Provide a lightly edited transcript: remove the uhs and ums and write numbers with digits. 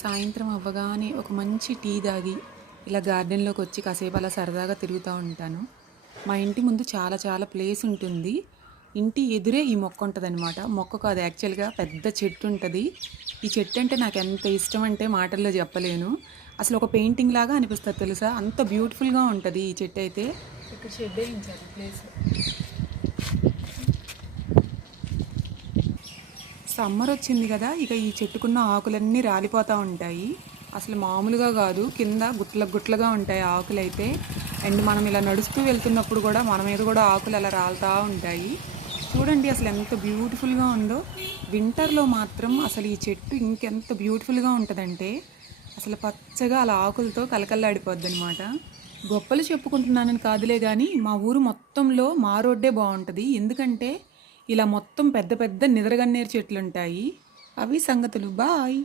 సాయంత్రం అవ్వగానే ఒక మంచి టీ తాగి ఇలా గార్డెన్లోకి వచ్చి కాసేపు అలా సరదాగా తిరుగుతూ ఉంటాను. మా ఇంటి ముందు చాలా చాలా ప్లేస్ ఉంటుంది. ఇంటి ఎదురే ఈ మొక్క ఉంటుందన్నమాట. మొక్క కాదు, యాక్చువల్గా పెద్ద చెట్టు ఉంటుంది. ఈ చెట్టు అంటే నాకు ఎంత ఇష్టం అంటే మాటల్లో చెప్పలేను. అసలు ఒక పెయింటింగ్ లాగా అనిపిస్తుంది తెలుసా, అంత బ్యూటిఫుల్గా ఉంటుంది ఈ చెట్టు అయితే. ఇక్కడ షెడ్ వేయించారు ప్లేస్. సమ్మర్ వచ్చింది కదా, ఇక ఈ చెట్టుకున్న ఆకులన్నీ రాలిపోతూ ఉంటాయి. అసలు మామూలుగా కాదు, కింద గుట్ల గుట్లుగా ఉంటాయి ఆకులైతే. అండ్ మనం ఇలా నడుస్తూ వెళ్తున్నప్పుడు కూడా మన మీద కూడా ఆకులు అలా రాలుతూ ఉంటాయి. చూడండి అసలు ఎంత బ్యూటిఫుల్గా ఉందో. వింటర్లో మాత్రం అసలు ఈ చెట్టు ఇంకెంత బ్యూటిఫుల్గా ఉంటుందంటే అసలు పచ్చగా అలా ఆకులతో కలకల్లాడిపోద్ది అనమాట. గొప్పలు చెప్పుకుంటున్నానని కాదులే కానీ మా ఊరు మొత్తంలో మా రోడ్డే బాగుంటుంది. ఎందుకంటే ఇలా మొత్తం పెద్ద పెద్ద నిద్రగన్నేరు చెట్లు ఉంటాయి. అవి సంగతులు. బాయ్.